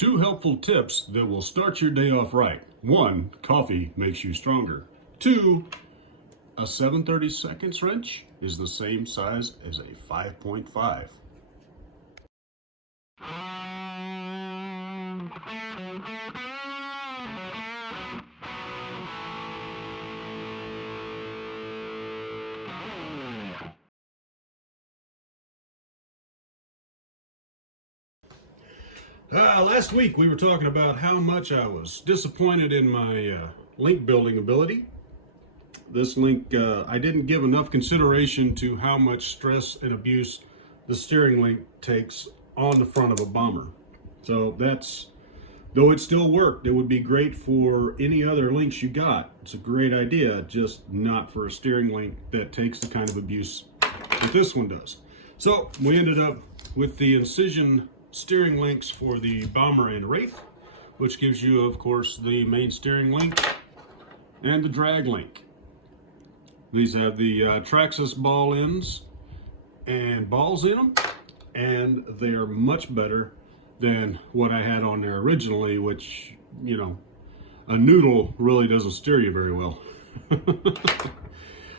Two helpful tips that will start your day off right. 1, coffee makes you stronger. 2, a 7/32 wrench is the same size as a 5.5. Last week we were talking about how much I was disappointed in my link building ability. This link, I didn't give enough consideration to how much stress and abuse the steering link takes on the front of a bomber. So though it still worked, it would be great for any other links you got. It's a great idea, just not for a steering link that takes the kind of abuse that this one does. So we ended up with the Incision steering links for the Bomber and Wraith, which gives you, of course, the main steering link and the drag link. These have the Traxxas ball ends and balls in them, and they are much better than what I had on there originally, which, you know, a noodle really doesn't steer you very well.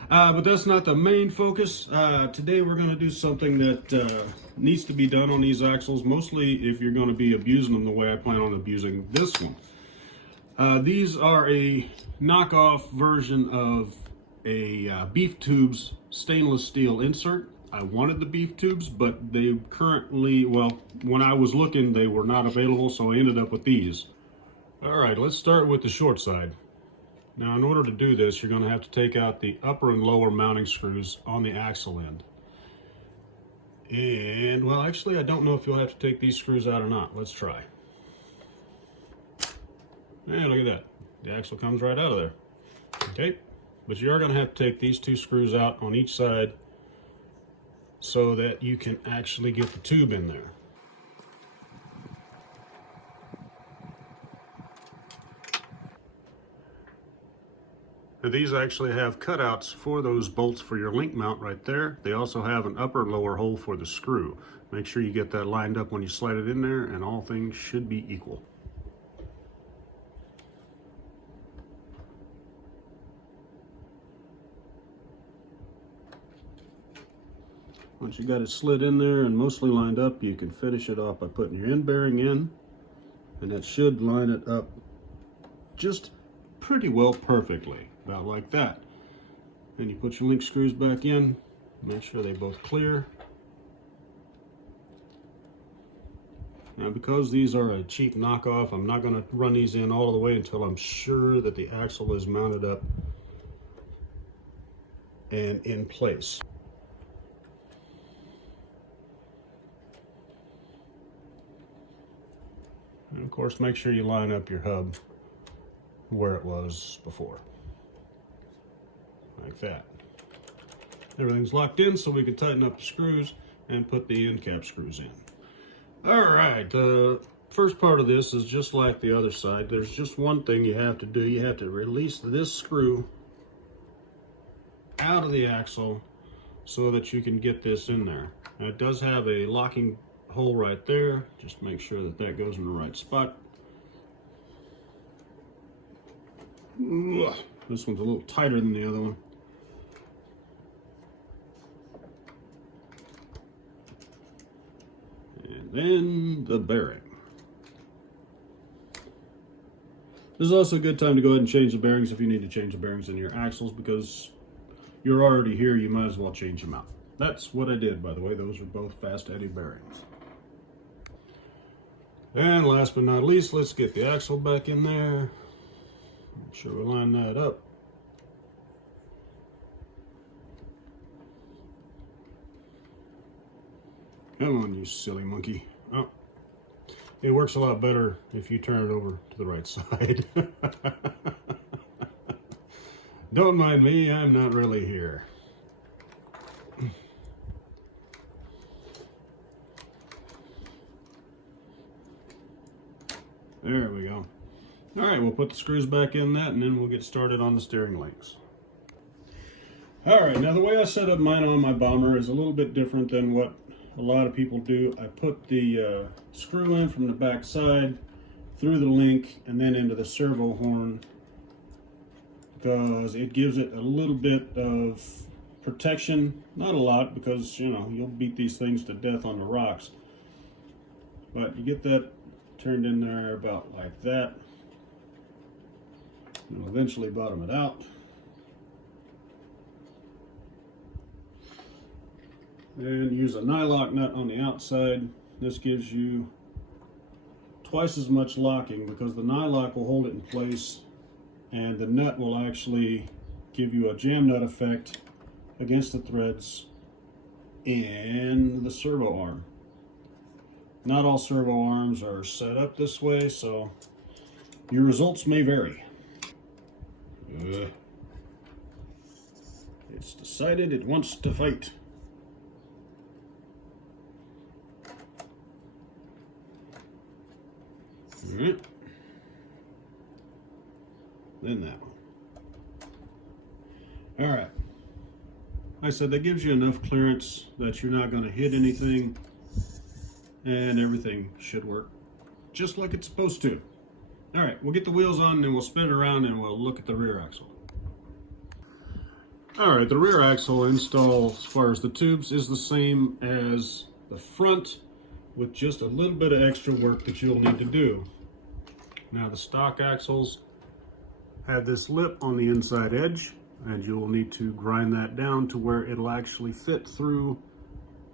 But that's not the main focus. Today we're going to do something that needs to be done on these axles, mostly if you're going to be abusing them the way I plan on abusing this one. These are a knockoff version of a beef tubes stainless steel insert. I wanted the beef tubes, but they currently, well, when I was looking, they were not available, so I ended up with these. All right, let's start with the short side. Now, in order to do this, you're going to have to take out the upper and lower mounting screws on the axle end. And, well, actually, I don't know if you'll have to take these screws out or not. Let's try. And look at that. The axle comes right out of there. Okay, but you are going to have to take these two screws out on each side so that you can actually get the tube in there. Now, these actually have cutouts for those bolts for your link mount right there. They also have an upper and lower hole for the screw. Make sure you get that lined up when you slide it in there, and all things should be equal. Once you got it slid in there and mostly lined up, you can finish it off by putting your end bearing in, and that should line it up just pretty well perfectly, about like that. Then you put your link screws back in, make sure they both clear. Now, because these are a cheap knockoff, I'm not going to run these in all the way until I'm sure that the axle is mounted up and in place. And of course, make sure you line up your hub where it was before, like that. Everything's locked in, so we can tighten up the screws and put the end cap screws in. All right, first part of this is just like the other side. There's just one thing you have to do. You have to release this screw out of the axle so that you can get this in there. Now, it does have a locking hole right there. Just make sure that that goes in the right spot. This one's a little tighter than the other one. And then the bearing. This is also a good time to go ahead and change the bearings if you need to change the bearings in your axles, because you're already here, you might as well change them out. That's what I did, by the way. Those are both fast eddy bearings. And last but not least, let's get the axle back in there. Make sure we line that up. Come on, you silly monkey. Oh, it works a lot better if you turn it over to the right side. Don't mind me, I'm not really here. There we go. All right, we'll put the screws back in that, and then we'll get started on the steering links. All right, now the way I set up mine on my Bomber is a little bit different than what a lot of people do. I put the screw in from the back side through the link and then into the servo horn, because it gives it a little bit of protection. Not a lot, because you know you'll beat these things to death on the rocks, but you get that turned in there about like that. You'll eventually bottom it out. And use a nylock nut on the outside. This gives you twice as much locking, because the nylock will hold it in place and the nut will actually give you a jam nut effect against the threads in the servo arm. Not all servo arms are set up this way, so your results may vary. It's decided it wants to fight. Alright. Then that one. Alright. I said that gives you enough clearance that you're not going to hit anything, and everything should work just like it's supposed to. Alright, we'll get the wheels on and then we'll spin it around and we'll look at the rear axle. Alright, the rear axle install as far as the tubes is the same as the front, with just a little bit of extra work that you'll need to do. Now the stock axles have this lip on the inside edge, and you'll need to grind that down to where it'll actually fit through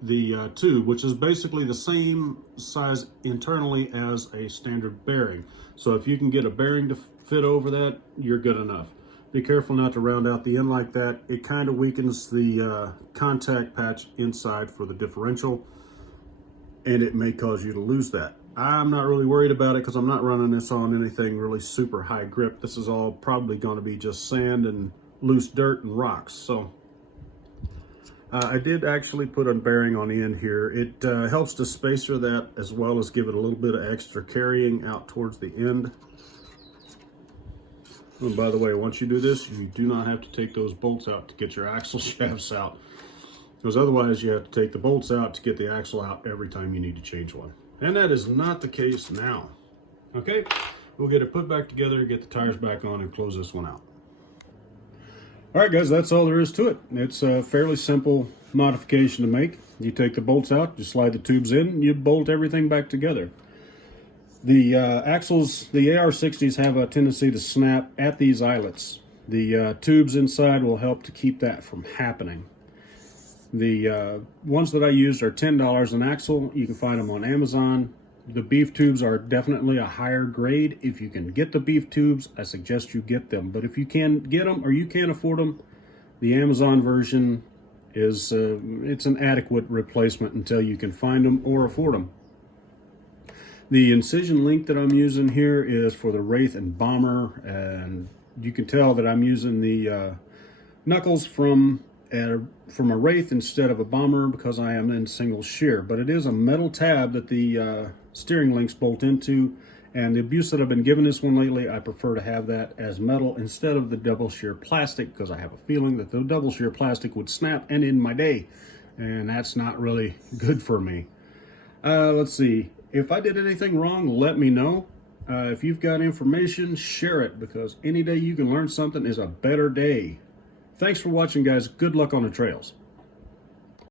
the tube, which is basically the same size internally as a standard bearing. So if you can get a bearing to fit over that, you're good enough. Be careful not to round out the end like that. It kind of weakens the contact patch inside for the differential, and it may cause you to lose that. I'm not really worried about it because I'm not running this on anything really super high grip. This is all probably going to be just sand and loose dirt and rocks. So I did actually put a bearing on the end here. It helps to spacer that, as well as give it a little bit of extra carrying out towards the end. And by the way, once you do this, you do not have to take those bolts out to get your axle shafts out, because otherwise you have to take the bolts out to get the axle out every time you need to change one. And that is not the case now. Okay, we'll get it put back together, get the tires back on, and close this one out. All right, guys, that's all there is to it. It's a fairly simple modification to make. You take the bolts out, you slide the tubes in, you bolt everything back together. The axles, the AR60s have a tendency to snap at these eyelets. The tubes inside will help to keep that from happening. The ones that I used are $10 an axle. You can find them on Amazon. The beef tubes are definitely a higher grade. If you can get the beef tubes, I suggest you get them. But if you can't get them or you can't afford them, the Amazon version is it's an adequate replacement until you can find them or afford them. The Incision link that I'm using here is for the Wraith and Bomber, and you can tell that I'm using the knuckles from a Wraith instead of a Bomber because I am in single shear. But it is a metal tab that the steering links bolt into, and the abuse that I've been giving this one lately, I prefer to have that as metal instead of the double shear plastic, because I have a feeling that the double shear plastic would snap and end my day, and that's not really good for me. Let's see. If I did anything wrong, let me know. If you've got information, share it, because any day you can learn something is a better day. Thanks for watching, guys. Good luck on the trails.